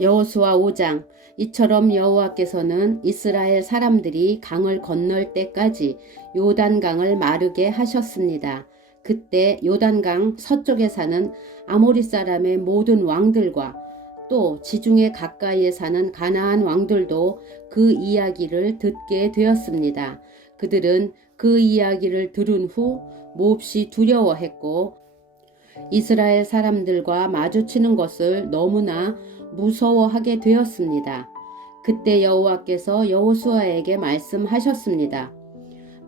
여호수아 5장. 이처럼 여호와께서는 이스라엘 사람들이 강을 건널 때까지 요단강을 마르게 하셨습니다. 그때 요단강 서쪽에 사는 아모리 사람의 모든 왕들과 또 지중해 가까이에 사는 가나안 왕들도 그 이야기를 듣게 되었습니다. 그들은 그 이야기를 들은 후 몹시 두려워했고 이스라엘 사람들과 마주치는 것을 너무나 무서워하게 되었습니다. 그때 여호와께서 여호수아에게 말씀하셨습니다.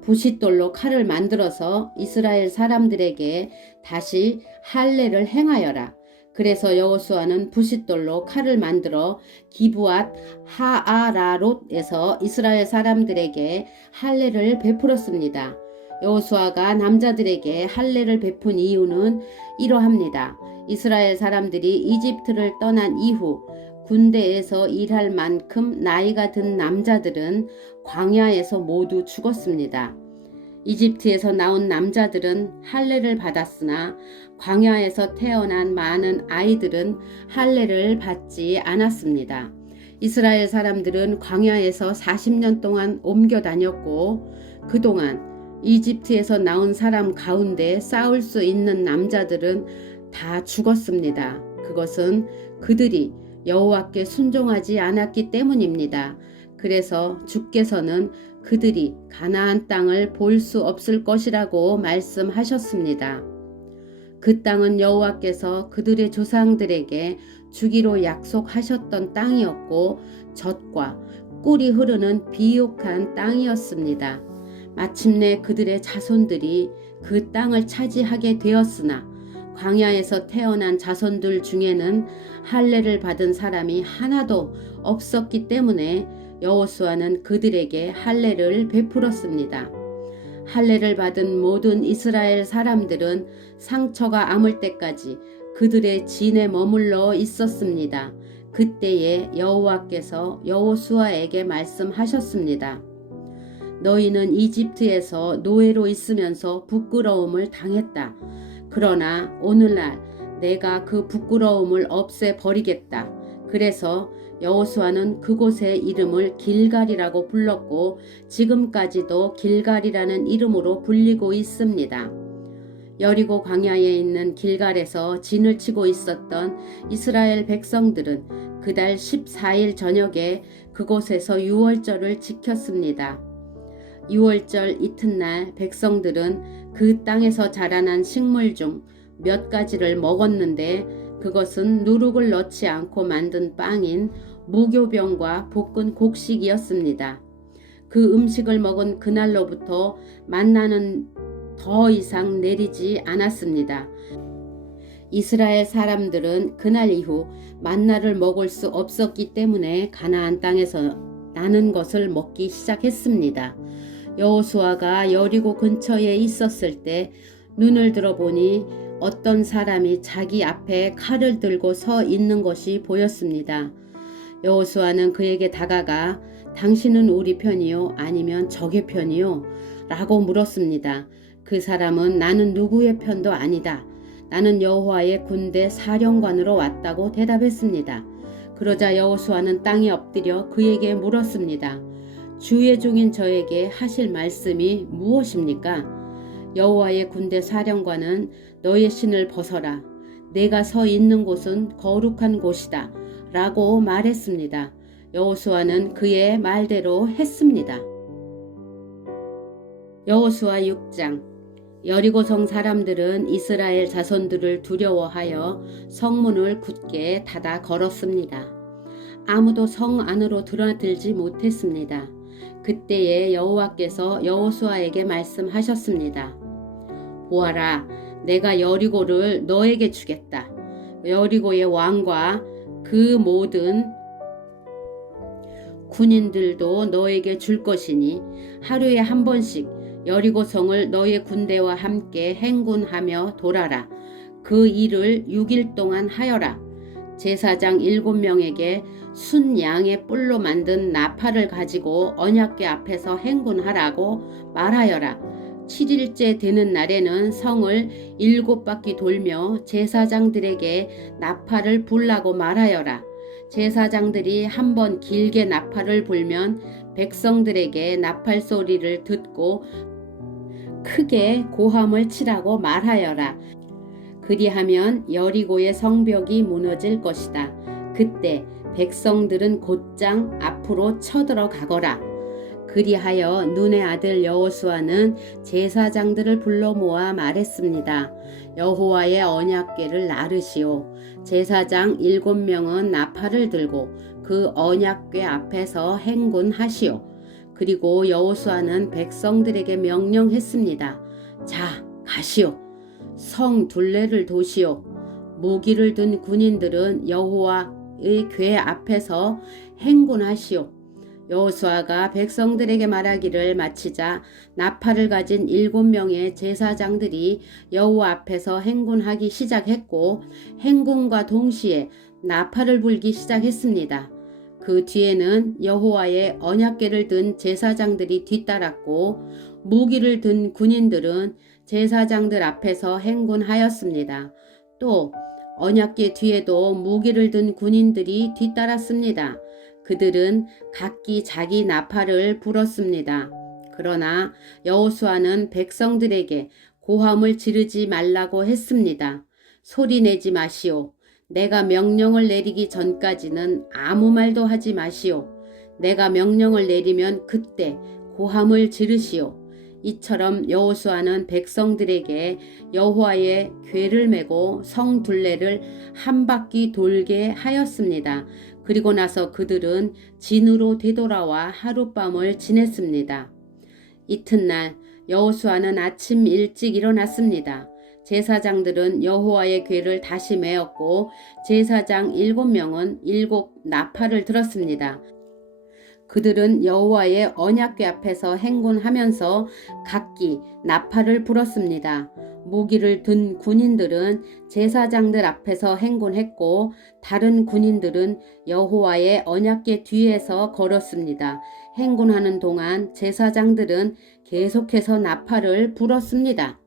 부싯돌로 칼을 만들어서 이스라엘 사람들에게 다시 할례를 행하여라. 그래서 여호수아는 부싯돌로 칼을 만들어 기브앗 하아라롯에서 이스라엘 사람들에게 할례를 베풀었습니다. 여호수아가 남자들에게 할례를 베푼 이유는 이러합니다. 이스라엘 사람들이 이집트를 떠난 이후 군대에서 일할 만큼 나이가 든 남자들은 광야에서 모두 죽었습니다. 이집트에서 나온 남자들은 할례를 받았으나 광야에서 태어난 많은 아이들은 할례를 받지 않았습니다. 이스라엘 사람들은 광야에서 40년 동안 옮겨 다녔고 그동안 이집트에서 나온 사람 가운데 싸울 수 있는 남자들은 다 죽었습니다. 그것은 그들이 여호와께 순종하지 않았기 때문입니다. 그래서 주께서는 그들이 가나안 땅을 볼 수 없을 것이라고 말씀하셨습니다. 그 땅은 여호와께서 그들의 조상들에게 주기로 약속하셨던 땅이었고 젖과 꿀이 흐르는 비옥한 땅이었습니다. 마침내 그들의 자손들이 그 땅을 차지하게 되었으나 광야에서 태어난 자손들 중에는 할례를 받은 사람이 하나도 없었기 때문에 여호수아는 그들에게 할례를 베풀었습니다. 할례를 받은 모든 이스라엘 사람들은 상처가 아물 때까지 그들의 진에 머물러 있었습니다. 그때에 여호와께서 여호수아에게 말씀하셨습니다. 너희는 이집트에서 노예로 있으면서 부끄러움을 당했다. 그러나 오늘날 내가 그 부끄러움을 없애버리겠다. 그래서 여호수아는 그곳의 이름을 길갈이라고 불렀고 지금까지도 길갈이라는 이름으로 불리고 있습니다. 여리고 광야에 있는 길갈에서 진을 치고 있었던 이스라엘 백성들은 그달 14일 저녁에 그곳에서 유월절을 지켰습니다. 유월절 이튿날 백성들은 그 땅에서 자라난 식물 중 몇 가지를 먹었는데 그것은 누룩을 넣지 않고 만든 빵인 무교병과 볶은 곡식이었습니다. 그 음식을 먹은 그날로부터 만나는 더 이상 내리지 않았습니다. 이스라엘 사람들은 그날 이후 만나를 먹을 수 없었기 때문에 가나안 땅에서 나는 것을 먹기 시작했습니다. 여호수아가 여리고 근처에 있었을 때 눈을 들어보니 어떤 사람이 자기 앞에 칼을 들고 서 있는 것이 보였습니다. 여호수아는 그에게 다가가 당신은 우리 편이요 아니면 적의 편이요? 라고 물었습니다. 그 사람은 나는 누구의 편도 아니다. 나는 여호와의 군대 사령관으로 왔다고 대답했습니다. 그러자 여호수아는 땅에 엎드려 그에게 물었습니다. 주의 종인 저에게 하실 말씀이 무엇입니까? 여호와의 군대 사령관은 너의 신을 벗어라. 내가 서 있는 곳은 거룩한 곳이다. 라고 말했습니다. 여호수아는 그의 말대로 했습니다. 여호수아 6장. 여리고성 사람들은 이스라엘 자손들을 두려워하여 성문을 굳게 닫아 걸었습니다. 아무도 성 안으로 드나들지 못했습니다. 그때에 여호와께서 여호수아에게 말씀하셨습니다. 보아라, 내가 여리고를 너에게 주겠다. 여리고의 왕과 그 모든 군인들도 너에게 줄 것이니 하루에 한 번씩 여리고 성을 너의 군대와 함께 행군하며 돌아라. 그 일을 6일 동안 하여라. 제사장 7명에게 순양의 뿔로 만든 나팔을 가지고 언약궤 앞에서 행군하라고 말하여라. 7일째 되는 날에는 성을 7바퀴 돌며 제사장들에게 나팔을 불라고 말하여라. 제사장들이 한번 길게 나팔을 불면 백성들에게 나팔 소리를 듣고 크게 고함을 치라고 말하여라. 그리하면 여리고의 성벽이 무너질 것이다. 그때 백성들은 곧장 앞으로 쳐들어가거라. 그리하여 눈의 아들 여호수아는 제사장들을 불러 모아 말했습니다. 여호와의 언약궤를 나르시오. 제사장 7명은 나팔을 들고 그 언약궤 앞에서 행군하시오. 그리고 여호수아는 백성들에게 명령했습니다. 자, 가시오. 성 둘레를 도시오. 무기를 든 군인들은 여호와의 궤 앞에서 행군하시오. 여호수아가 백성들에게 말하기를 마치자 나팔을 가진 7명의 제사장들이 여호와 앞에서 행군하기 시작했고 행군과 동시에 나팔을 불기 시작했습니다. 그 뒤에는 여호와의 언약궤를 든 제사장들이 뒤따랐고 무기를 든 군인들은 제사장들 앞에서 행군하였습니다. 또 언약궤 뒤에도 무기를 든 군인들이 뒤따랐습니다. 그들은 각기 자기 나팔을 불었습니다. 그러나 여호수아는 백성들에게 고함을 지르지 말라고 했습니다. 소리내지 마시오. 내가 명령을 내리기 전까지는 아무 말도 하지 마시오. 내가 명령을 내리면 그때 고함을 지르시오. 이처럼 여호수아는 백성들에게 여호와의 궤를 메고 성 둘레를 한 바퀴 돌게 하였습니다. 그리고 나서 그들은 진으로 되돌아와 하룻밤을 지냈습니다. 이튿날 여호수아는 아침 일찍 일어났습니다. 제사장들은 여호와의 궤를 다시 메었고 제사장 7명은 7 나팔을 들었습니다. 그들은 여호와의 언약궤 앞에서 행군하면서 각기 나팔을 불었습니다. 무기를 든 군인들은 제사장들 앞에서 행군했고 다른 군인들은 여호와의 언약궤 뒤에서 걸었습니다. 행군하는 동안 제사장들은 계속해서 나팔을 불었습니다.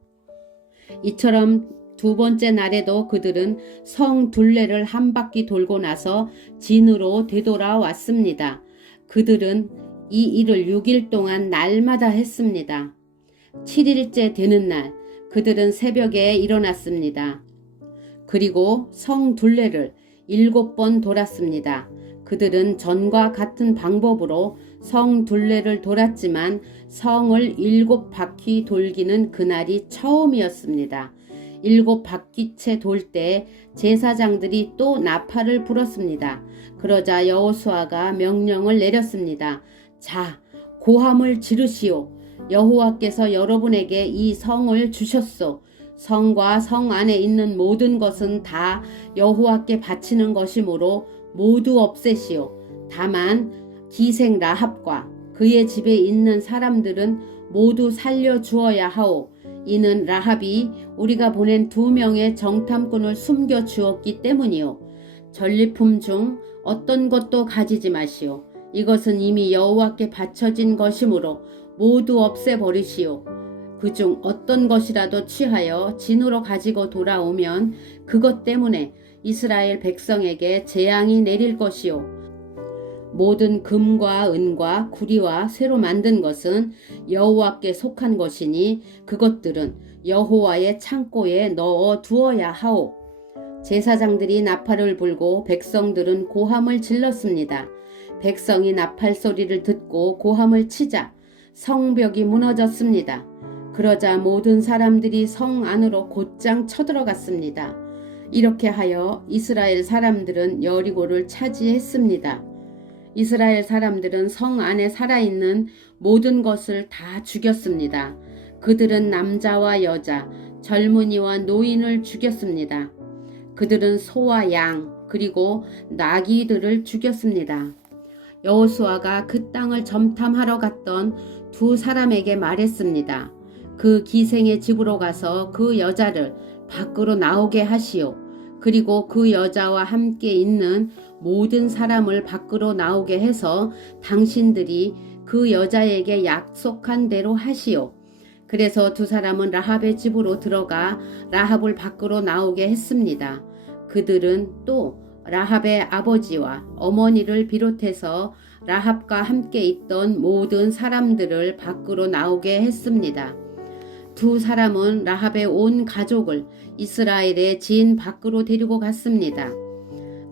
이처럼 두 번째 날에도 그들은 성 둘레를 한 바퀴 돌고 나서 진으로 되돌아왔습니다. 그들은 이 일을 6일 동안 날마다 했습니다. 7일째 되는 날 그들은 새벽에 일어났습니다. 그리고 성 둘레를 7번 돌았습니다. 그들은 전과 같은 방법으로 성 둘레를 돌았지만 성을 7바퀴 돌기는 그날이 처음이었습니다. 7바퀴째 돌 때 제사장들이 또 나팔을 불었습니다. 그러자 여호수아가 명령을 내렸습니다. 자, 고함을 지르시오. 여호와께서 여러분에게 이 성을 주셨소. 성과 성 안에 있는 모든 것은 다 여호와께 바치는 것이므로 모두 없애시오. 다만 기생 라합과 그의 집에 있는 사람들은 모두 살려주어야 하오. 이는 라합이 우리가 보낸 2명의 정탐꾼을 숨겨 주었기 때문이요. 전리품 중 어떤 것도 가지지 마시오. 이것은 이미 여호와께 바쳐진 것이므로 모두 없애버리시오. 그중 어떤 것이라도 취하여 진으로 가지고 돌아오면 그것 때문에 이스라엘 백성에게 재앙이 내릴 것이요. 모든 금과 은과 구리와 쇠로 만든 것은 여호와께 속한 것이니 그것들은 여호와의 창고에 넣어 두어야 하오. 제사장들이 나팔을 불고 백성들은 고함을 질렀습니다. 백성이 나팔 소리를 듣고 고함을 치자 성벽이 무너졌습니다. 그러자 모든 사람들이 성 안으로 곧장 쳐들어갔습니다. 이렇게 하여 이스라엘 사람들은 여리고를 차지했습니다. 이스라엘 사람들은 성 안에 살아있는 모든 것을 다 죽였습니다. 그들은 남자와 여자, 젊은이와 노인을 죽였습니다. 그들은 소와 양, 그리고 나귀들을 죽였습니다. 여호수아가 그 땅을 점탐하러 갔던 2 사람에게 말했습니다. 그 기생의 집으로 가서 그 여자를 밖으로 나오게 하시오. 그리고 그 여자와 함께 있는 모든 사람을 밖으로 나오게 해서 당신들이 그 여자에게 약속한 대로 하시오. 그래서 2 사람은 라합의 집으로 들어가 라합을 밖으로 나오게 했습니다. 그들은 또 라합의 아버지와 어머니를 비롯해서 라합과 함께 있던 모든 사람들을 밖으로 나오게 했습니다. 두 사람은 라합의 온 가족을 이스라엘의 진 밖으로 데리고 갔습니다.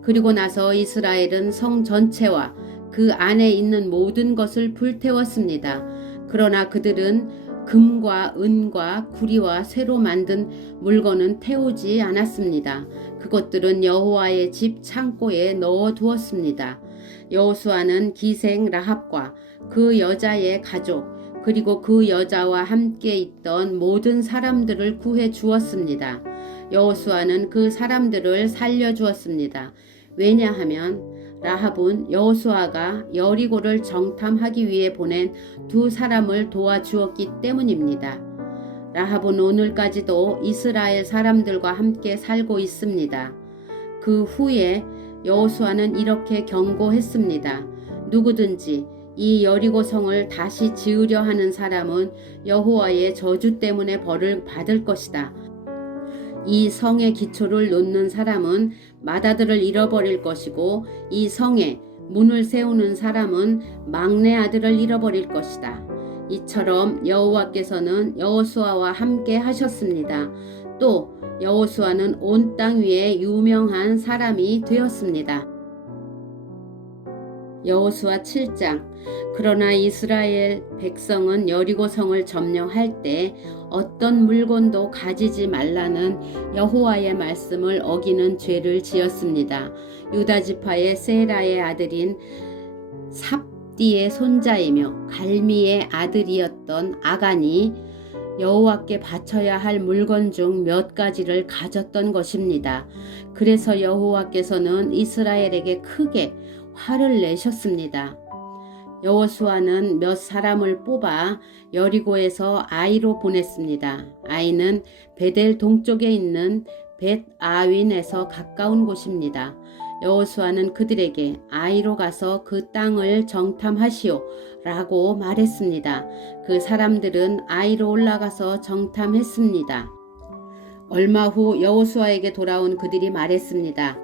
그리고 나서 이스라엘은 성 전체와 그 안에 있는 모든 것을 불태웠습니다. 그러나 그들은 금과 은과 구리와 쇠로 만든 물건은 태우지 않았습니다. 그것들은 여호와의 집 창고에 넣어 두었습니다. 여호수아는 기생 라합과 그 여자의 가족 그리고 그 여자와 함께 있던 모든 사람들을 구해 주었습니다. 여호수아는 그 사람들을 살려 주었습니다. 왜냐하면 라합은 여호수아가 여리고를 정탐하기 위해 보낸 두 사람을 도와주었기 때문입니다. 라합은 오늘까지도 이스라엘 사람들과 함께 살고 있습니다. 그 후에 여호수아는 이렇게 경고했습니다. 누구든지 이 여리고 성을 다시 지으려 하는 사람은 여호와의 저주 때문에 벌을 받을 것이다. 이 성의 기초를 놓는 사람은 맏아들을 잃어버릴 것이고 이 성에 문을 세우는 사람은 막내 아들을 잃어버릴 것이다. 이처럼 여호와께서는 여호수아와 함께 하셨습니다. 또 여호수아는 온 땅 위에 유명한 사람이 되었습니다. 여호수아 7장. 그러나 이스라엘 백성은 여리고 성을 점령할 때 어떤 물건도 가지지 말라는 여호와의 말씀을 어기는 죄를 지었습니다. 유다 지파의 세라의 아들인 삽디의 손자이며 갈미의 아들이었던 아간이 여호와께 바쳐야 할 물건 중 몇 가지를 가졌던 것입니다. 그래서 여호와께서는 이스라엘에게 크게 화를 내셨습니다. 여호수아는 몇 사람을 뽑아 여리고에서 아이로 보냈습니다. 아이는 베델 동쪽에 있는 벳 아윈에서 가까운 곳입니다. 여호수아는 그들에게 아이로 가서 그 땅을 정탐하시오 라고 말했습니다. 그 사람들은 아이로 올라가서 정탐했습니다. 얼마 후 여호수아에게 돌아온 그들이 말했습니다.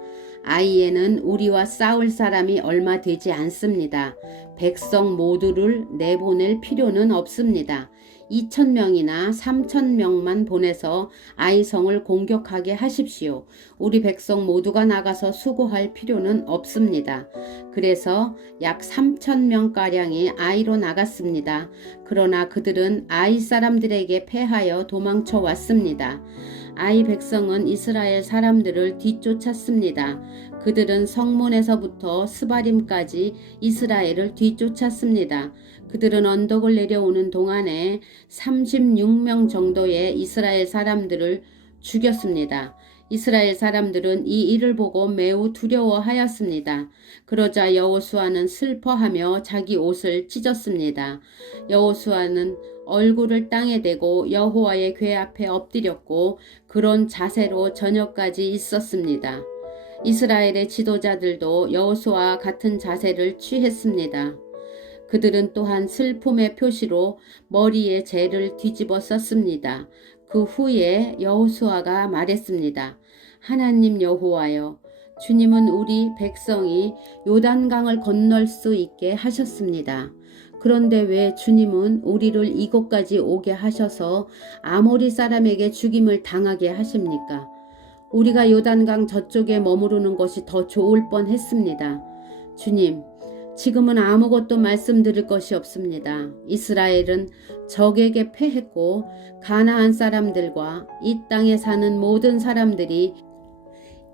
아이에는 우리와 싸울 사람이 얼마 되지 않습니다. 백성 모두를 내보낼 필요는 없습니다. 2,000명이나 3,000명만 보내서 아이성을 공격하게 하십시오. 우리 백성 모두가 나가서 수고할 필요는 없습니다. 그래서 약 3,000명가량이 아이로 나갔습니다. 그러나 그들은 아이 사람들에게 패하여 도망쳐 왔습니다. 아이 백성은 이스라엘 사람들을 뒤쫓았습니다. 그들은 성문에서부터 스바림까지 이스라엘을 뒤쫓았습니다. 그들은 언덕을 내려오는 동안에 36명 정도의 이스라엘 사람들을 죽였습니다. 이스라엘 사람들은 이 일을 보고 매우 두려워하였습니다. 그러자 여호수아는 슬퍼하며 자기 옷을 찢었습니다. 여호수아는 얼굴을 땅에 대고 여호와의 궤 앞에 엎드렸고 그런 자세로 저녁까지 있었습니다. 이스라엘의 지도자들도 여호수아와 같은 자세를 취했습니다. 그들은 또한 슬픔의 표시로 머리에 재를 뒤집어 썼습니다. 그 후에 여호수아가 말했습니다. 하나님 여호와여, 주님은 우리 백성이 요단강을 건널 수 있게 하셨습니다. 그런데 왜 주님은 우리를 이곳까지 오게 하셔서 아모리 사람에게 죽임을 당하게 하십니까? 우리가 요단강 저쪽에 머무르는 것이 더 좋을 뻔했습니다. 주님, 지금은 아무것도 말씀드릴 것이 없습니다. 이스라엘은 적에게 패했고 가나안 사람들과 이 땅에 사는 모든 사람들이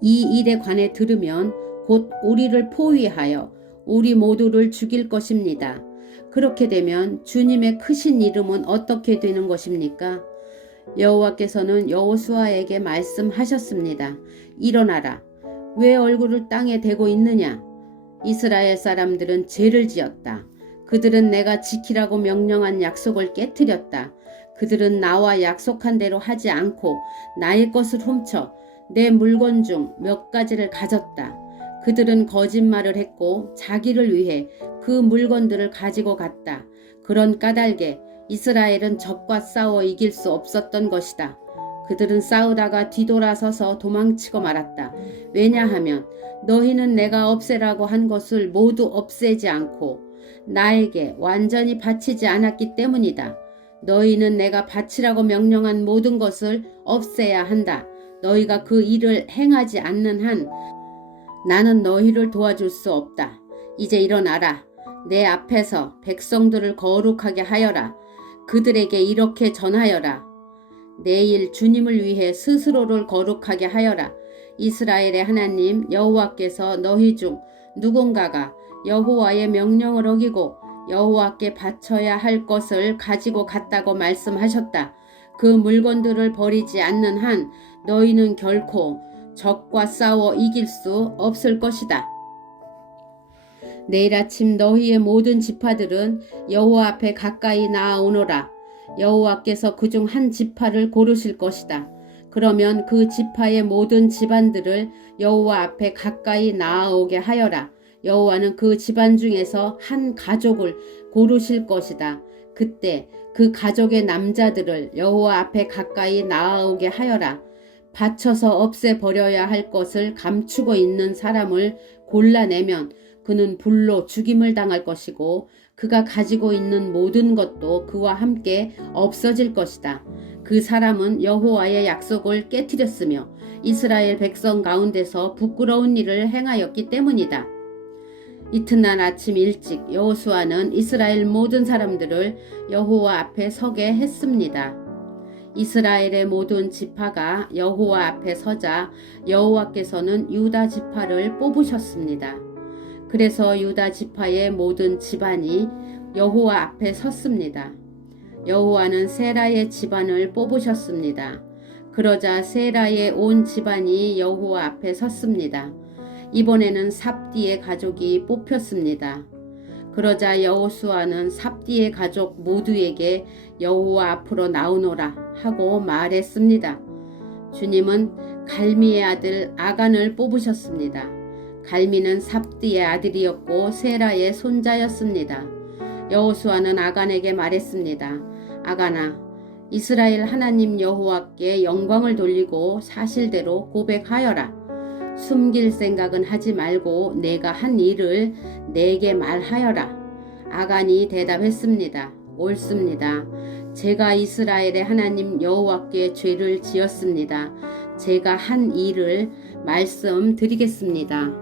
이 일에 관해 들으면 곧 우리를 포위하여 우리 모두를 죽일 것입니다. 그렇게 되면 주님의 크신 이름은 어떻게 되는 것입니까? 여호와께서는 여호수아에게 말씀하셨습니다. 일어나라. 왜 얼굴을 땅에 대고 있느냐? 이스라엘 사람들은 죄를 지었다. 그들은 내가 지키라고 명령한 약속을 깨뜨렸다. 그들은 나와 약속한 대로 하지 않고 나의 것을 훔쳐 내 물건 중 몇 가지를 가졌다. 그들은 거짓말을 했고 자기를 위해 그 물건들을 가지고 갔다. 그런 까닭에 이스라엘은 적과 싸워 이길 수 없었던 것이다. 그들은 싸우다가 뒤돌아서서 도망치고 말았다. 왜냐하면 너희는 내가 없애라고 한 것을 모두 없애지 않고 나에게 완전히 바치지 않았기 때문이다. 너희는 내가 바치라고 명령한 모든 것을 없애야 한다. 너희가 그 일을 행하지 않는 한 나는 너희를 도와줄 수 없다. 이제 일어나라. 내 앞에서 백성들을 거룩하게 하여라. 그들에게 이렇게 전하여라. 내일 주님을 위해 스스로를 거룩하게 하여라. 이스라엘의 하나님 여호와께서 너희 중 누군가가 여호와의 명령을 어기고 여호와께 바쳐야 할 것을 가지고 갔다고 말씀하셨다. 그 물건들을 버리지 않는 한 너희는 결코 적과 싸워 이길 수 없을 것이다. 내일 아침 너희의 모든 지파들은 여호와 앞에 가까이 나아오너라. 여호와께서 그중 한 지파를 고르실 것이다. 그러면 그 지파의 모든 집안들을 여호와 앞에 가까이 나아오게 하여라. 여호와는 그 집안 중에서 한 가족을 고르실 것이다. 그때 그 가족의 남자들을 여호와 앞에 가까이 나아오게 하여라. 바쳐서 없애버려야 할 것을 감추고 있는 사람을 골라내면 그는 불로 죽임을 당할 것이고 그가 가지고 있는 모든 것도 그와 함께 없어질 것이다. 그 사람은 여호와의 약속을 깨트렸으며 이스라엘 백성 가운데서 부끄러운 일을 행하였기 때문이다. 이튿날 아침 일찍 여호수아는 이스라엘 모든 사람들을 여호와 앞에 서게 했습니다. 이스라엘의 모든 지파가 여호와 앞에 서자 여호와께서는 유다 지파를 뽑으셨습니다. 그래서 유다 지파의 모든 집안이 여호와 앞에 섰습니다. 여호와는 세라의 집안을 뽑으셨습니다. 그러자 세라의 온 집안이 여호와 앞에 섰습니다. 이번에는 삽디의 가족이 뽑혔습니다. 그러자 여호수아는 삽디의 가족 모두에게 여호와 앞으로 나오노라 하고 말했습니다. 주님은 갈미의 아들 아간을 뽑으셨습니다. 갈미는 삽디의 아들이었고 세라의 손자였습니다. 여호수아는 아간에게 말했습니다. 아간아, 이스라엘 하나님 여호와께 영광을 돌리고 사실대로 고백하여라. 숨길 생각은 하지 말고 내가 한 일을 내게 말하여라. 아간이 대답했습니다. 옳습니다. 제가 이스라엘의 하나님 여호와께 죄를 지었습니다. 제가 한 일을 말씀드리겠습니다.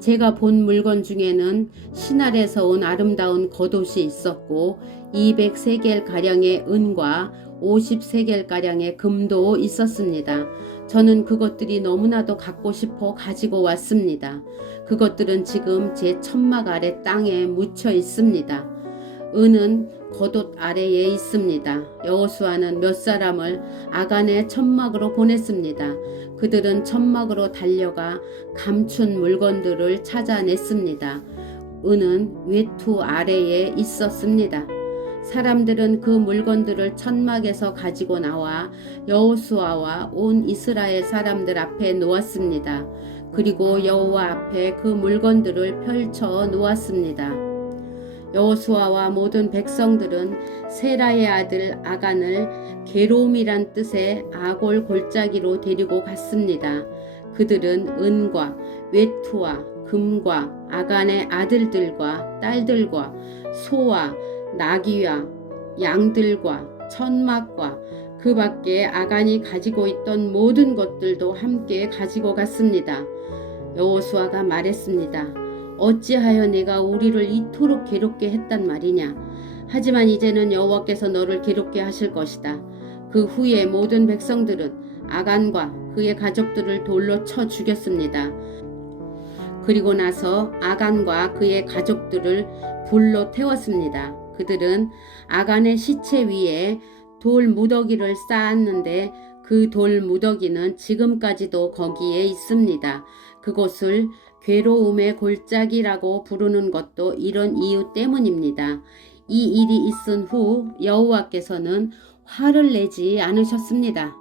제가 본 물건 중에는 신할에서 온 아름다운 겉옷이 있었고 200세겔가량의 은과 50세겔가량의 금도 있었습니다. 저는 그것들이 너무나도 갖고 싶어 가지고 왔습니다. 그것들은 지금 제 천막 아래 땅에 묻혀 있습니다. 은은 겉옷 아래에 있습니다. 여호수아는 몇 사람을 아간의 천막으로 보냈습니다. 그들은 천막으로 달려가 감춘 물건들을 찾아냈습니다. 은은 외투 아래에 있었습니다. 사람들은 그 물건들을 천막에서 가지고 나와 여호수아와 온 이스라엘 사람들 앞에 놓았습니다. 그리고 여호와 앞에 그 물건들을 펼쳐 놓았습니다. 여호수아와 모든 백성들은 세라의 아들 아간을 괴로움이란 뜻의 아골 골짜기로 데리고 갔습니다. 그들은 은과 외투와 금과 아간의 아들들과 딸들과 소와 나귀와 양들과 천막과 그 밖에 아간이 가지고 있던 모든 것들도 함께 가지고 갔습니다. 여호수아가 말했습니다. 어찌하여 내가 우리를 이토록 괴롭게 했단 말이냐. 하지만 이제는 여호와께서 너를 괴롭게 하실 것이다. 그 후에 모든 백성들은 아간과 그의 가족들을 돌로 쳐 죽였습니다. 그리고 나서 아간과 그의 가족들을 불로 태웠습니다. 그들은 아간의 시체 위에 돌 무더기를 쌓았는데 그 돌 무더기는 지금까지도 거기에 있습니다. 그곳을 괴로움의 골짜기라고 부르는 것도 이런 이유 때문입니다. 이 일이 있은 후 여호와께서는 화를 내지 않으셨습니다.